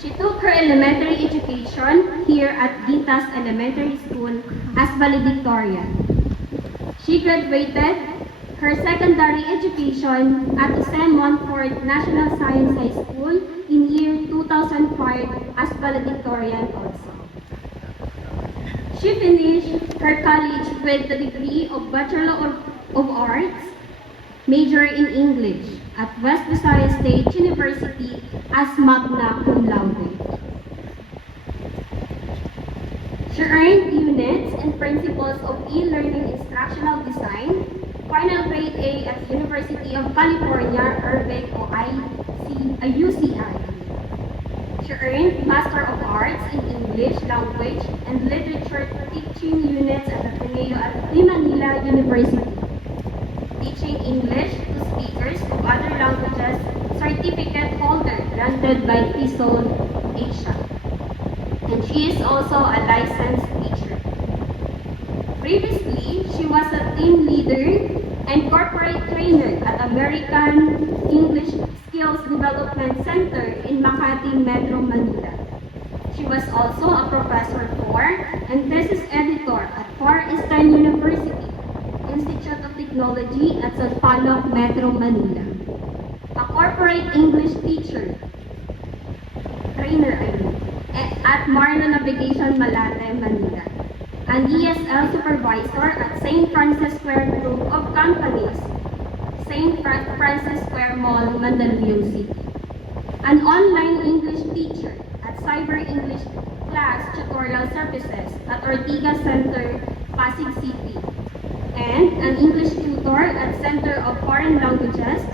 She took her elementary education here at Gintas Elementary School as valedictorian. She graduated her secondary education at the St. Montfort National Science High School in year 2005 as valedictorian also. She finished her college with the degree of Bachelor of Arts, major in English at West Visayas State University as magna cum laude. She earned units in Principles of E-Learning Instructional Design, final grade A at University of California, Irvine o UCI. She earned Master of Arts in English, Language, and Literature teaching units at Ateneo de Manila University, teaching English to speakers of other languages, certificate holder granted by TESOL Asia. And she is also a licensed teacher. Previously, she was a team leader and corporate trainer at American English Skills Development Center in Makati, Metro Manila. She was also a professor for and thesis editor at Far Eastern University, Institute of Technology at San Pablo, Metro Manila. A corporate English teacher, trainer at Marno Navigation Malate, Manila. An ESL supervisor at St. Francis Square Group of Companies, St. Francis Square Mall, Mandaluyong City. An online English teacher at Cyber English Class Tutorial Services at Ortigas Center, Pasig City. And an English tutor at Center of Foreign Languages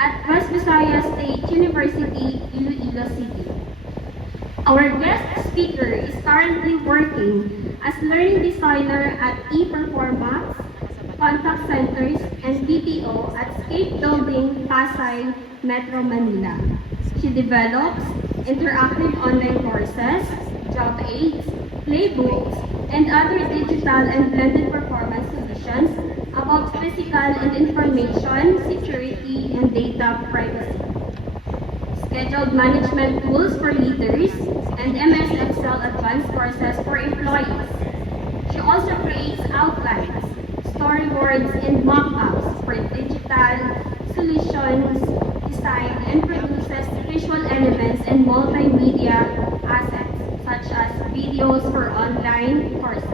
at West Visayas State University, Iloilo City. Our guest speaker is currently working as learning designer at ePerformance, Contact Centers, and BPO at Scape Building, Pasay, Metro Manila. She develops interactive online courses, job aids, playbooks, and other digital and blended performance solutions about physical and information security and data privacy. Scheduled management tools for leaders, and MS Excel advanced courses for employees. She also creates outlines, storyboards, and mock-ups for digital solutions design and produces visual elements and multimedia assets such as videos for online courses.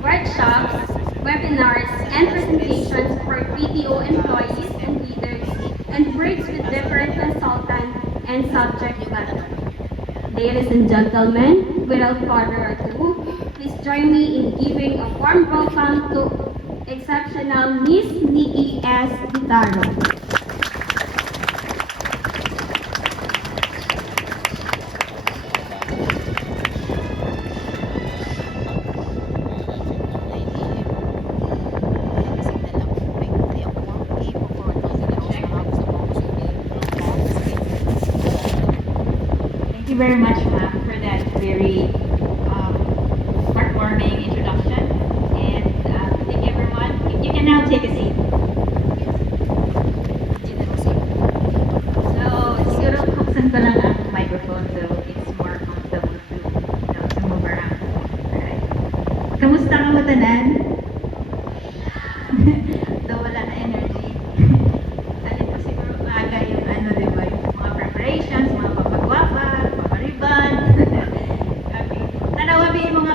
Workshops, webinars, and presentations for PTO employees and leaders, and works with different consultants and subject matter. Ladies and gentlemen, without further ado, please join me in giving a warm welcome to exceptional Miss Niki S. Guitarro. Thank you very much, ma'am, for that very heartwarming introduction. And thank you, everyone. You can now take a seat. So, siguro buksan ko lang ang microphone so it's more comfortable to move around. Alright. Kamusta ka mo, tanan? So, wala na energy. Alin pa siguro maaga yung di ba, yung mga preparations, mga papagwapa, papariban. Okay. Tanawabi yung mga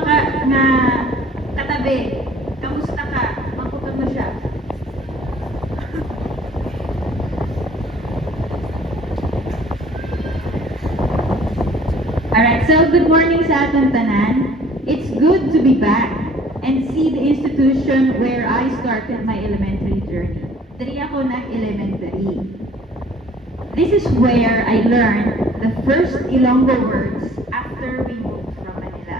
katabi. Kamusta ka? Makutan mo siya. Alright, so good morning sa atong tanan. It's good to be back and see the institution where I started my elementary journey. Diri ako nag-elementary. This is where I learned the first Ilonggo words after we moved from Manila.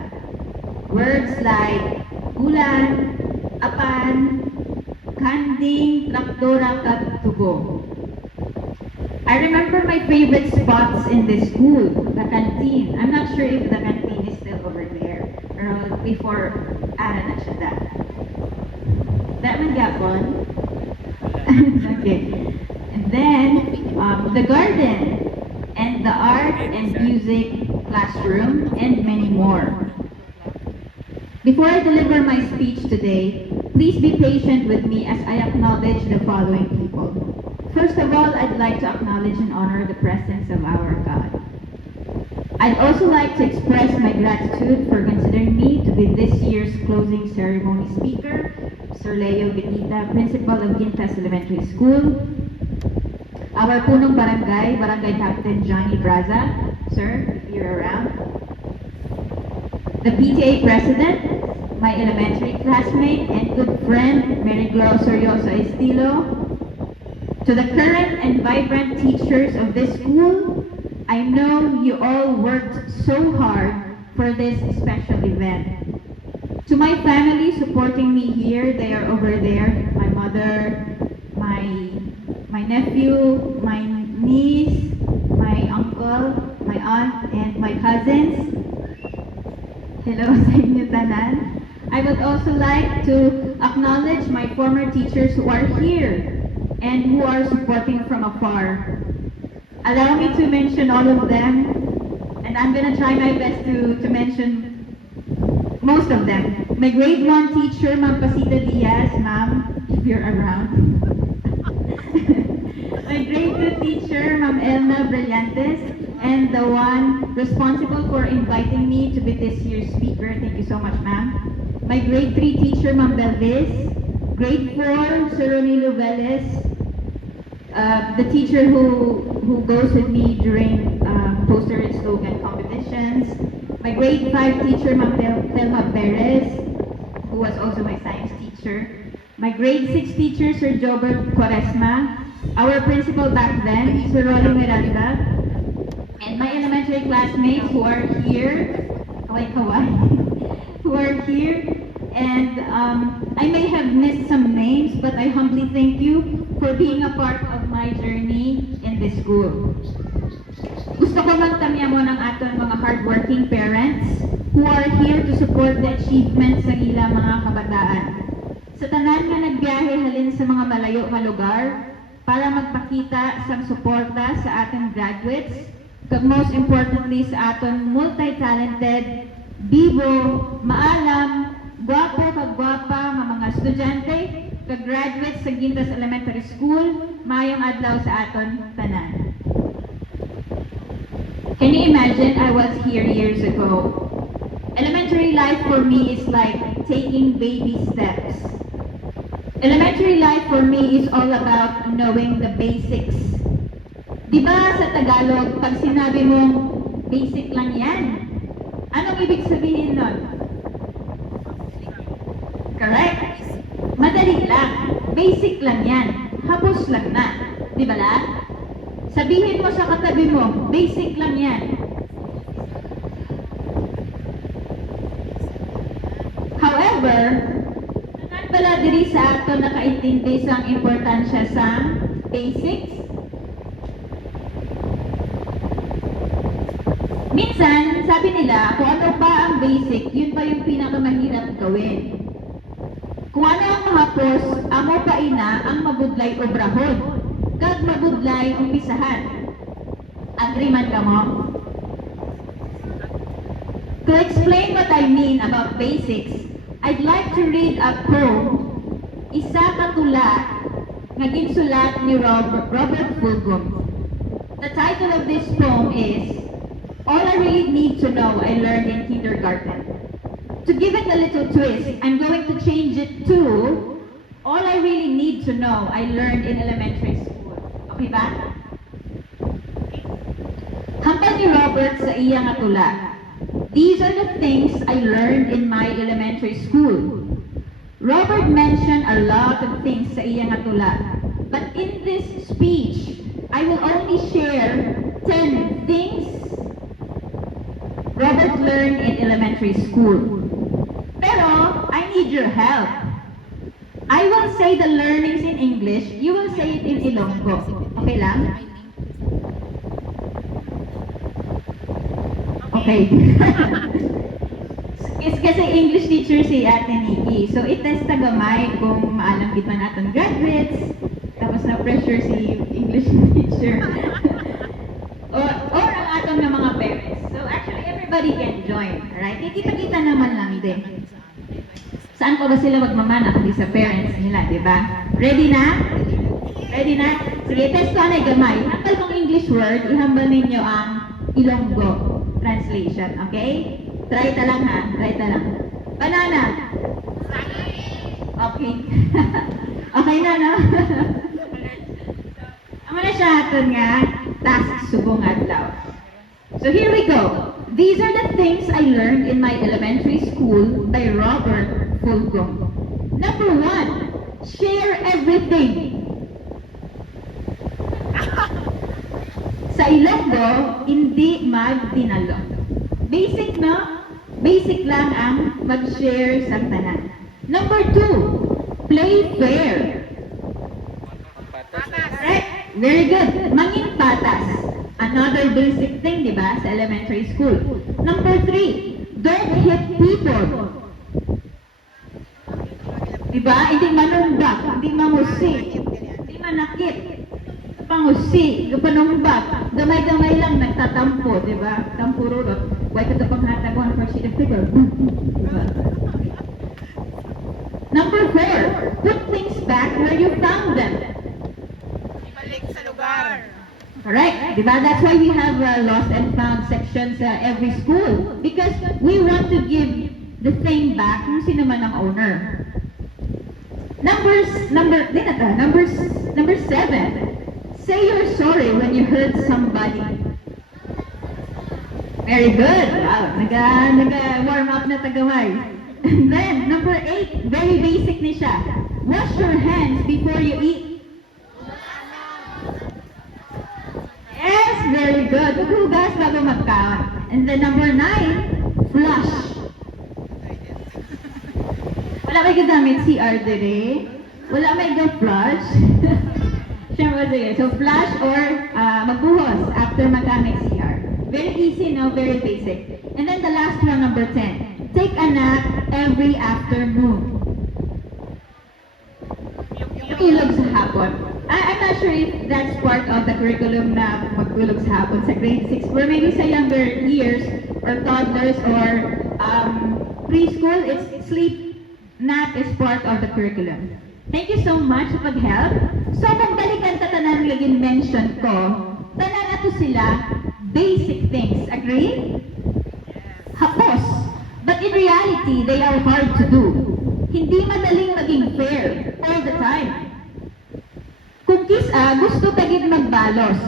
Words like ulan, apan, kanding, traktora, kag tugo. I remember my favorite spots in this school, the canteen. I'm not sure if the canteen is still over there, or before na siya that. That man gapon. Okay. And then, the garden. and the art and music classroom, and many more. Before I deliver my speech today, please be patient with me as I acknowledge the following people. First of all, I'd like to acknowledge and honor the presence of our God. I'd also like to express my gratitude for considering me to be this year's closing ceremony speaker, Sir Leo Benita, Principal of Gintas Elementary School, our punong barangay, Barangay Captain Johnny Braza, sir, if you're around, the PTA President, my elementary classmate and good friend, Mary Glo Sorioso Estilo, to the current and vibrant teachers of this school, I know you all worked so hard for this special event. To my family supporting me here, they are over there, my mother, my nephew, my niece, my uncle, my aunt, and my cousins. Hello sa inyo tanan. I would also like to acknowledge my former teachers who are here and who are supporting from afar. Allow me to mention all of them, and I'm gonna try my best to mention most of them. My grade 1 teacher, Ma'am Pasita Diaz, ma'am, if you're around. My grade 2 teacher, Ma'am Elna Brillantes, and the one responsible for inviting me to be this year's speaker. Thank you so much, ma'am. My grade 3 teacher, Ma'am Belvis. Grade 4, Sir Ronilo Velez. The teacher who goes with me during poster and slogan competitions. My grade 5 teacher, Ma'am Thelma Perez, who was also my science teacher. My grade 6 teacher, Sir Jobert Quaresma. Our principal back then, Sir Rolly Miranda. And my elementary classmates who are here, kaway, who are here. And I may have missed some names, but I humbly thank you for being a part of my journey in this school. Gusto ko magtamya mo ng aton mga hardworking parents who are here to support the achievements ng ilang mga kabataan. Sa tanan nga nagbiyahe halin sa mga malayo nga lugar para magpakita sa suporta sa ating graduates, kag most importantly sa aton multi-talented, bibo, maalam, gwapo kag gwapa nga mga estudyante kag graduates sa Gintas Elementary School, mayong adlaw sa aton tanan. Can you imagine I was here years ago? Elementary life for me is like taking baby steps. Elementary life for me is all about knowing the basics. Diba sa Tagalog, pag sinabi mong basic lang yan, anong ibig sabihin nun? Correct? Madali lang. Basic lang yan. Hapos lang na. Di ba la? Sabihin mo sa katabi mo, basic lang yan. However, nakan pala diri sa ato nakaintindi sa importansya sa basics. Minsan, sabi nila, kung ano pa ang basic, yun pa yung pinakamahirap gawin. Kung ano ang mahapos, amo pa ina ang mabudlay o brahod. Kag mabudlay umpisahan. Agree man ka mo? To explain what I mean about basics, I'd like to read a poem, isa ka tula, nga ginsulat ni Robert Fulghum. The title of this poem is, All I Really Need to Know I Learned in Kindergarten. To give it a little twist, I'm going to change it to, All I Really Need to Know I Learned in Elementary School. Okay ba? Hangtod ni Robert sa iya nga tula. These are the things I learned in my elementary school. Robert mentioned a lot of things sa iya nga tula. But in this speech, I will only share 10 things Robert learned in elementary school. Pero, I need your help. I will say the learnings in English, you will say it in Ilonggo. Okay lang? Okay. It's kasi English teacher si Ate Niki. So, itest na gamay kung maalam kita natin graduates. Tapos na pressure si English teacher. mag-join. Alright? Kikita-kita naman lang din. Saan pa ba sila magmamana kundi sa parents nila, di ba? Ready na? Ready na? Sige, test ko na gamay. Hambal kong English word, ihambal ninyo ang Ilonggo translation, okay? Try ta lang ha, try ta lang. Banana. Okay. Okay na, no? Amo na siya aton nga task subong adlaw. So here we go. These are the things I learned in my elementary school by Robert Fulgum. Number 1, share everything. Sa Ilonggo, hindi magdinalo. Basic, no? Basic lang ang mag-share sa tanan. Number 2, play fair. Right? Very good. Manging patas. Another basic thing, di ba, sa elementary school. Number 3, don't hit people. Di ba? Hindi manumbak, hindi mamusi, hindi manakit. Pangusi, panumbak, gamay-gamay lang nagtatampo, di ba? Tampururot. Why ito panghatag one for sheet of paper? Diba? Number 4, put things back where you found them. Ibalik sa lugar. Correct. Diba? That's why we have lost and found sections every school. Because we want to give the thing back kung sino man ang owner. Number 7. Say you're sorry when you hurt somebody. Very good. Wow. Nag-warm up na tagaway. And then, number 8. Very basic ni siya. Wash your hands before you eat. Yes, very good. Maghugas bago magkaon. And then number 9, flush. Wala may gamit CR dire. Wala may flush. Siyempre, sige. So, flush or magbuhos after magamit CR. Very easy, no? Very basic. And then the last one, number 10. Take a nap every afternoon. Matulog sa hapon. I'm not sure if that's part of the curriculum na magtulog sa hapon sa grade 6. Or maybe sa younger years, or toddlers, or preschool, it's sleep nap is part of the curriculum. Thank you so much sa pag-help. So, kung balikan ta tanan nga mention ko, tanan ato sila basic things. Agree? Hapos. But in reality, they are hard to do. Hindi madaling maging fair all the time. Kung gusto tagid magbalos.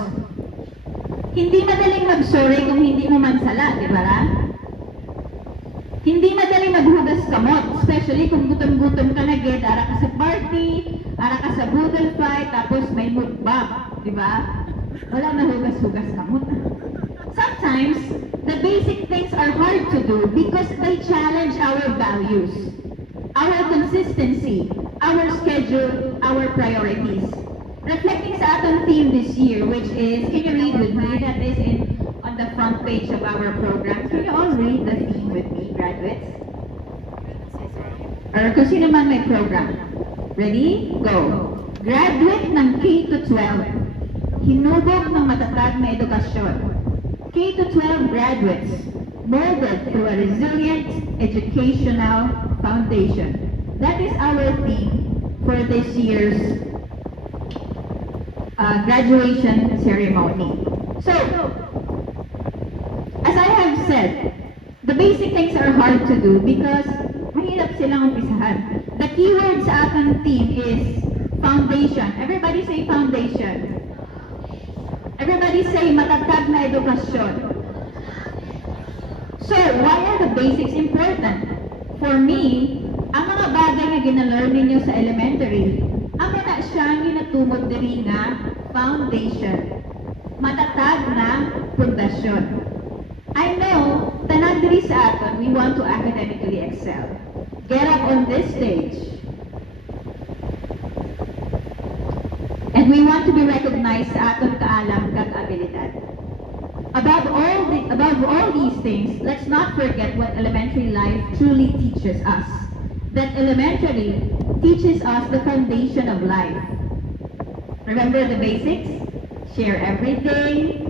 Hindi madaling mag-sorry kung hindi mo mansala, di ba? Hindi madaling maghugas kamot, especially kung gutom-gutom ka na ged, ara ka sa party, ara ka sa boodle fight, tapos may mukbang, di ba? Wala na hugas-hugas kamot. Sometimes, the basic things are hard to do because they challenge our values, our consistency, our schedule, our priorities. Reflecting sa atong theme this year, which is, can you read with me? That is on the front page of our program. Can you all read the theme with me, graduates? Or kung sino man may program. Ready? Go! Graduate ng K-12. Hinubog ng matatag na edukasyon. K-12 graduates molded through a resilient educational foundation. That is our theme for this year's graduation ceremony. So, as I have said, the basic things are hard to do because mahirap silang umpisahan. The keyword sa ating theme is foundation. Everybody say foundation. Everybody say matatag na edukasyon. So, why are the basics important? For me, ang mga bagay na ginalearn ninyo sa elementary, ang na siyang ginatungod diri nga foundation. Matatag na pundasyon. I know, tanan diri sa aton, we want to academically excel. Get up on this stage. And we want to be recognized sa aton kaalam kag abilidad. Above all these things, let's not forget what elementary life truly teaches us. That elementary teaches us the foundation of life. Remember the basics? Share everything,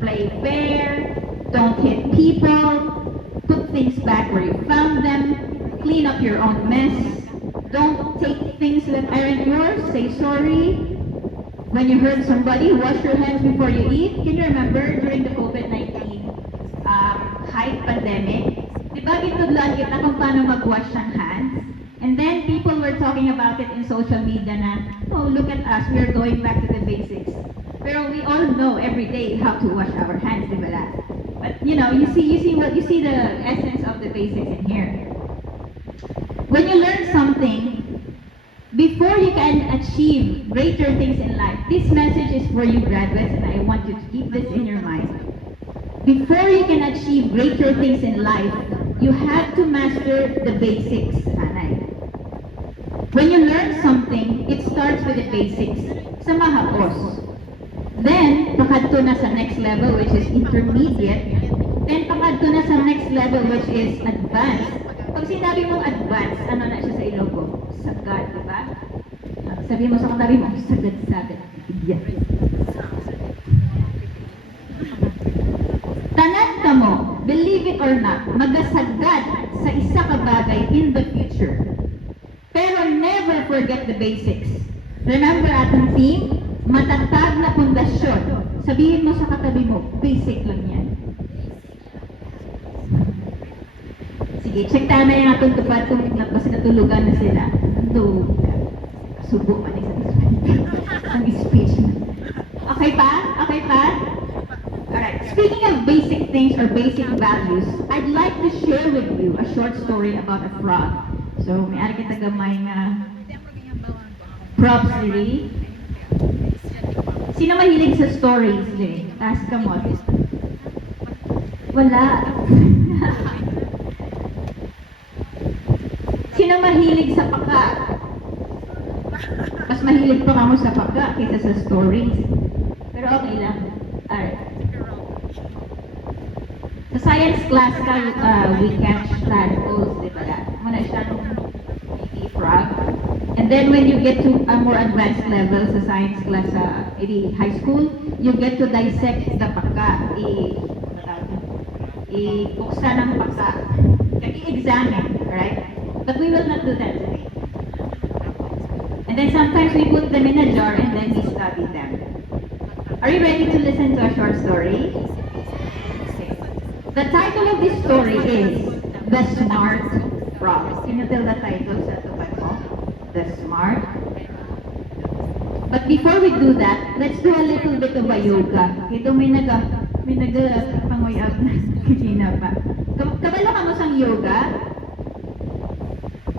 play fair, don't hit people, things back where you found them. Clean up your own mess. Don't take things that aren't yours. Say sorry. When you hurt somebody, wash your hands before you eat. Can you remember during the COVID-19 height pandemic? Diba ginudlaan kita kung paano mag-wash ng hands? And then people were talking about it in social media na, oh, look at us, we're going back to the basics. Pero we all know every day how to wash our hands, di ba? But you know, you see the essence of the basics in here. When you learn something, before you can achieve greater things in life, this message is for you graduates, and I want you to keep this in your mind. Before you can achieve greater things in life, you have to master the basics, nanay. When you learn something, it starts with the basics, sa mahapos. Then, pakadto na sa next level, which is intermediate. Then, pakadto na sa next level, which is advanced. Pag sinabi mong advanced, ano na siya sa Ilocos? Sagad, di ba? Sabi mo sa katabi mo, sagad-sagad. Yeah. Tanan ka mo, believe it or not, magasagad sa isa ka bagay in the future. Pero never forget the basics. Remember atong team, matatag na pundasyon. Sabihin mo sa katabi mo, basic lang yan. Sige, check tayo na yung atong tupad kung basta natulugan na sila. Ito, subo man ang speech. Okay pa? Okay pa? Alright, speaking of basic things or basic values, I'd like to share with you a short story about a frog. So, may ari kita gamay nga props diri. Sino mahilig sa stories diri? Taas ka mo. Wala. Sino mahilig sa paka? Mas mahilig pa kamo sa paka kaysa sa stories. Pero okay lang. Alright. Sa science class ka, we catch tadpoles, di ba? Muna siya nung maybe frog. And then when you get to a more advanced level sa science class sa high school, you get to dissect the paka. I-buksan ng paka. I-examine, right? But we will not do that today. And then sometimes we put them in a jar and then we study them. Are you ready to listen to a short story? Okay. The title of this story is The Smart Frog. Can you tell the title sa tupad mo? The Smart. But before we do that, let's do a little bit of a yoga. Ito may pangoy-up na kina pa. Kabalo ka mo sang yoga?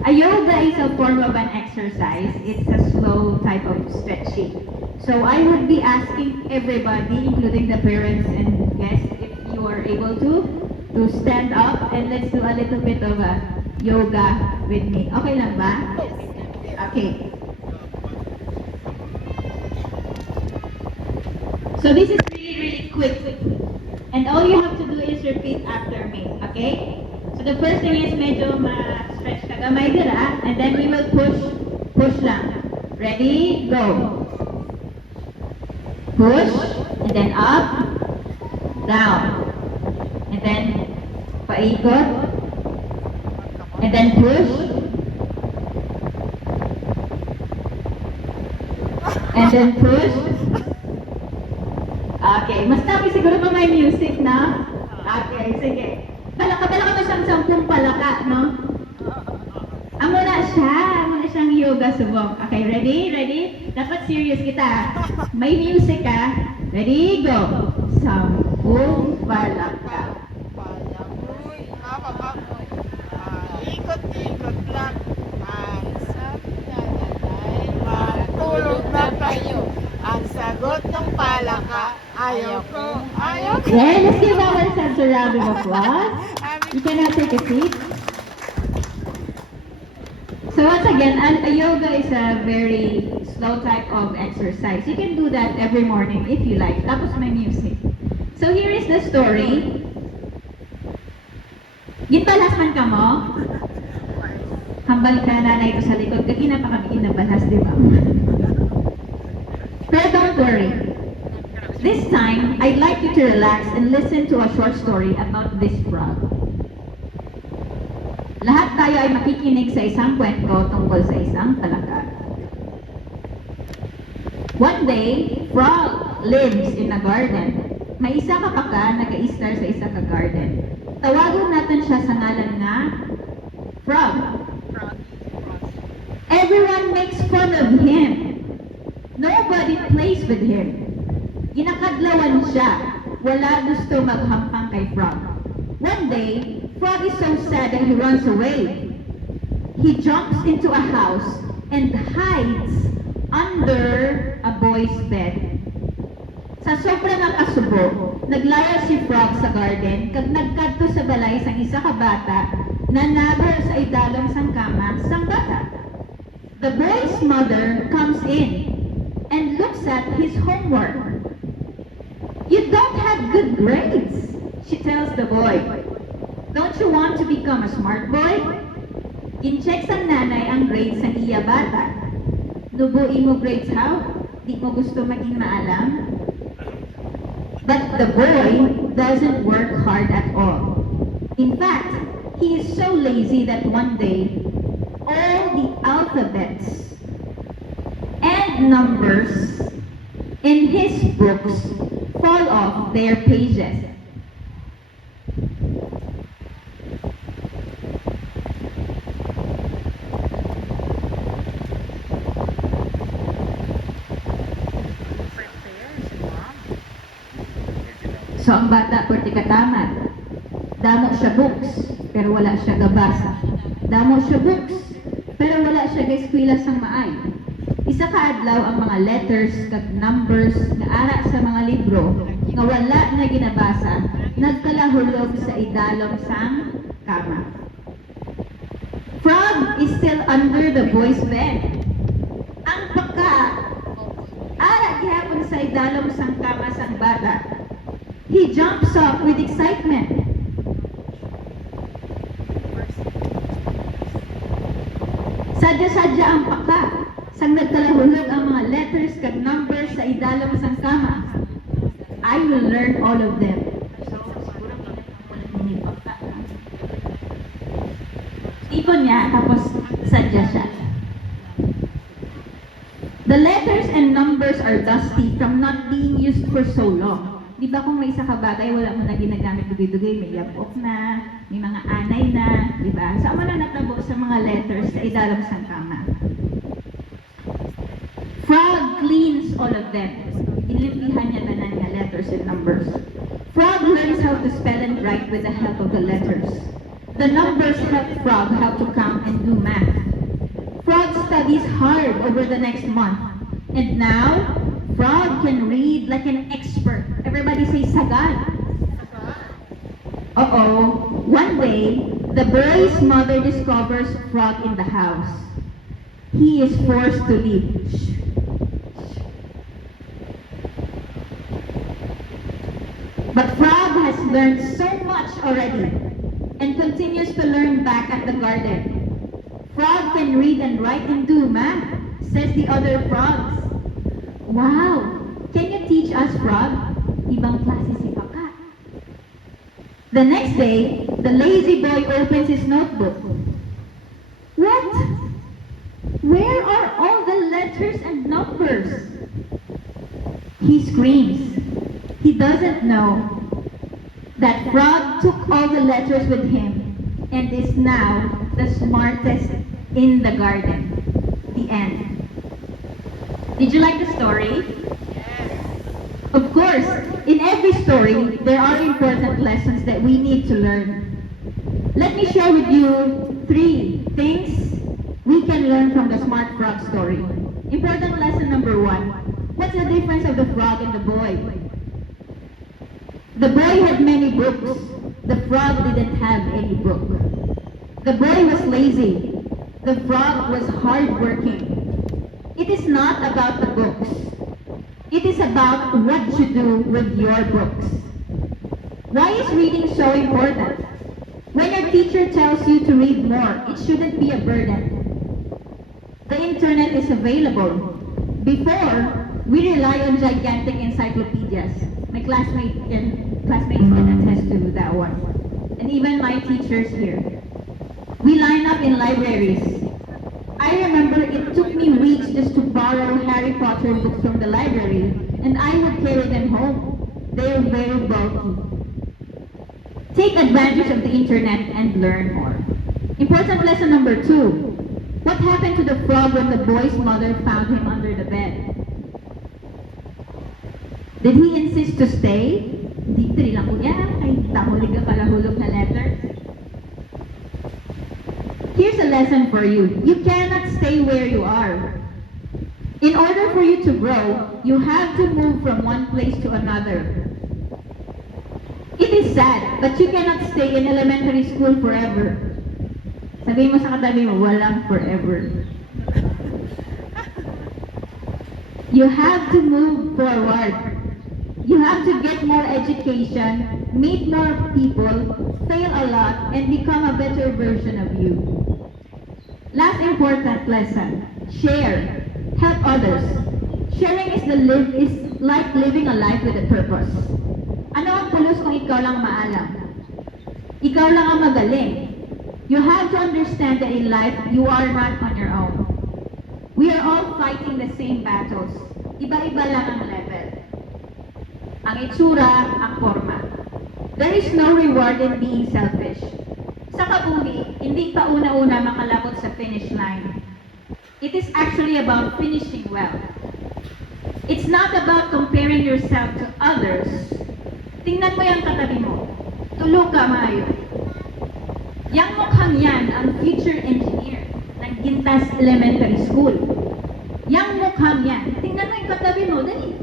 A yoga is a form of an exercise. It's a slow type of stretching. So I would be asking everybody, including the parents and guests, if you are able to stand up and let's do a little bit of a yoga with me. Okay lang ba? Okay. So this is really, really quick. And all you have to do is repeat after me. Okay? So the first thing is medyo ma-stretch ka gamay dira, and then we will push lang. Ready? Go. Push, and then up, down, and then paikot, and then push, and then push. Okay, mas tabi siguro pa may music na. Okay, sige. Palaka mo siyang 10 palaka, no? Amo na siyang yoga subok. Okay, ready? Dapat serious kita. May music ka. Ready, go. 10 palaka. Ikot-ikot lang. Ang matulog na kayo. Ang sagot ng palaka, ayaw ko. Yeah, let's give ourselves a round of applause. You can now take a seat. So once again, a yoga is a very slow type of exercise. You can do that every morning if you like. Tapos may music. So here is the story. Ginbalas man ka mo? Hambal ka na ito sa likod. Kagina pa kami inabalas, di ba? Pero don't worry. This time, I'd like you to relax and listen to a short story about this frog. Lahat tayo ay makikinig sa isang kwento tungkol sa isang palaka. One day, Frog lives in a garden. May isa ka paka nag-i-star sa isa ka garden. Tawagan natin siya sa ngalan nga Frog. Everyone makes fun of him. Nobody plays with him. Ginakadlawan siya. Wala gusto maghampang kay Frog. One day, Frog is so sad that he runs away. He jumps into a house and hides under a boy's bed. Sa sobrang nga kasubo, naglayas si Frog sa garden kag nagkadto sa balay sang isa ka bata na nagar sa idalong sang kama sang bata. The boy's mother comes in and looks at his homework. You don't have good grades, she tells the boy. Don't you want to become a smart boy? In-check sang nanay ang grades sang iya bata. Nubuin mo grades how? Di mo gusto maging maalam? But the boy doesn't work hard at all. In fact, he is so lazy that one day, all the alphabets and numbers in his books fall off their pages. So ang bata porti katamat. Damo siya books, pero wala siya gabasa. Damo siya books, pero wala siya ga-eskwela sang maay. Isa ka adlaw ang mga letters kag numbers nga ara sa mga libro nga wala na ginabasa, nagkalahulog sa idalom sang kama. Frog is still under the boy's bed. Ang paka ara gihapon sa idalom sang kama sang bata. He jumps up with excitement. Sadya-sadya ang paka. Sang nagkalahulog ang mga letters kag numbers sa idalom sang kama. I will learn all of them. So, siguro ni paka. Tipon niya, tapos sadya siya. The letters and numbers are dusty from not being used for so long. Di ba kung may isa ka bagay, wala mo na ginagamit dugay-dugay, may yapok na, may mga anay na, di ba? Saan mo na natabo sa mga letters sa idalom sang kama? Frog cleans all of them. Ilimpihan niya tanan nga letters and numbers. Frog learns how to spell and write with the help of the letters. The numbers help Frog how to count and do math. Frog studies hard over the next month. And now, Frog can read like an expert. Everybody say sagad. Uh-oh. One day, the boy's mother discovers Frog in the house. He is forced to leave. But Frog has learned so much already and continues to learn back at the garden. Frog can read and write and do math, says the other frogs. Wow! Can you teach us, Frog? Ibang klase si Paka. The next day, the lazy boy opens his notebook. What? Where are all the letters and numbers? He screams. He doesn't know that Frog took all the letters with him and is now the smartest in the garden. The end. Did you like the story? Of course, in every story, there are important lessons that we need to learn. Let me share with you 3 things we can learn from the Smart Frog story. Important lesson number 1. What's the difference of the frog and the boy? The boy had many books. The frog didn't have any book. The boy was lazy. The frog was hardworking. It is not about the books. It is about what you do with your books. Why is reading so important? When your teacher tells you to read more, it shouldn't be a burden. The internet is available. Before, we rely on gigantic encyclopedias. My classmates can attest to that one. And even my teachers here. We line up in libraries. I remember it took me weeks just to borrow Harry Potter books from the library, and I would carry them home. They are very bulky. Take advantage of the internet and learn more. Important lesson number 2. What happened to the frog when the boy's mother found him under the bed? Did he insist to stay? Hindi, dali lang kuya, kahit tahuli ka kalahulog na letter. Here's a lesson for you. You cannot stay where you are. In order for you to grow, you have to move from one place to another. It is sad, but you cannot stay in elementary school forever. Sabihin mo sa katabi mo, walang forever. You have to move forward. You have to get more education, meet more people, fail a lot, and become a better version of you. Last important lesson, share. Help others. Sharing is like living a life with a purpose. Ano ang pulos kung ikaw lang maalam? Ikaw lang ang magaling. You have to understand that in life, you are not on your own. We are all fighting the same battles. Iba-iba lang ang level. Ang itsura, ang forma. There is no reward in being selfish. Sa kabuhi, hindi pa una-una makalabot sa finish line. It is actually about finishing well. It's not about comparing yourself to others. Tingnan mo yung katabi mo. Tulog ka, maayo. Yang mukhang yan ang future engineer ng Gintas Elementary School. Yang mukhang yan. Tingnan mo yung katabi mo, dali.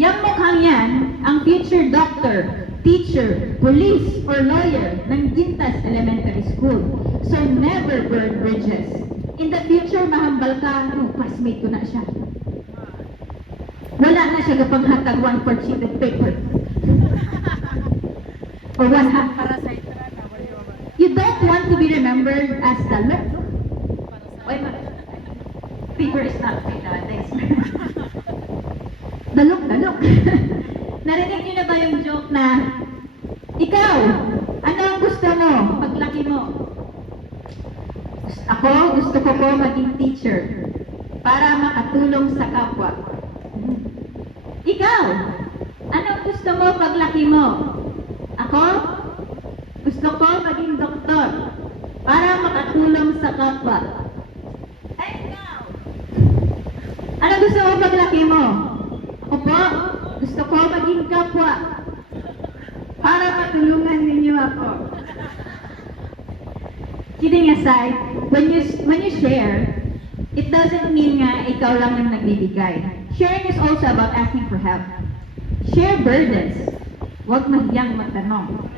Yang mukhang yan ang future doctor, teacher, police, or lawyer ng Gintas Elementary School. So never burn bridges. In the future, mahambal ka, classmate ko na siya. Wala na siya kapag hatag 1/4 sheeted paper. Or 1/2. You don't want to be remembered as the look. Wait, paper is not free nowadays. The look. Narinig niyo na ba yung joke na, ikaw, ano ang gusto mo paglaki mo? Gusto ko po maging teacher para makatulong sa kapwa. Ikaw, anong gusto mo paglaki mo? Ako, gusto ko maging doktor para makatulong sa kapwa. Ay, ikaw! Anong gusto mo paglaki mo? Ako po, gusto ko maging kapwa para matulungan ninyo ako. Kidding aside, when you share, it doesn't mean nga ikaw lang yung nagbibigay. Sharing is also about asking for help. Share burdens. Huwag mahiyang magtanong.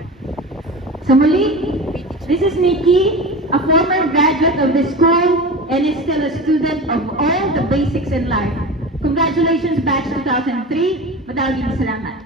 So muli, this is Niki, a former graduate of this school and is still a student of all the basics in life. Congratulations, batch 2003. Madaming salamat.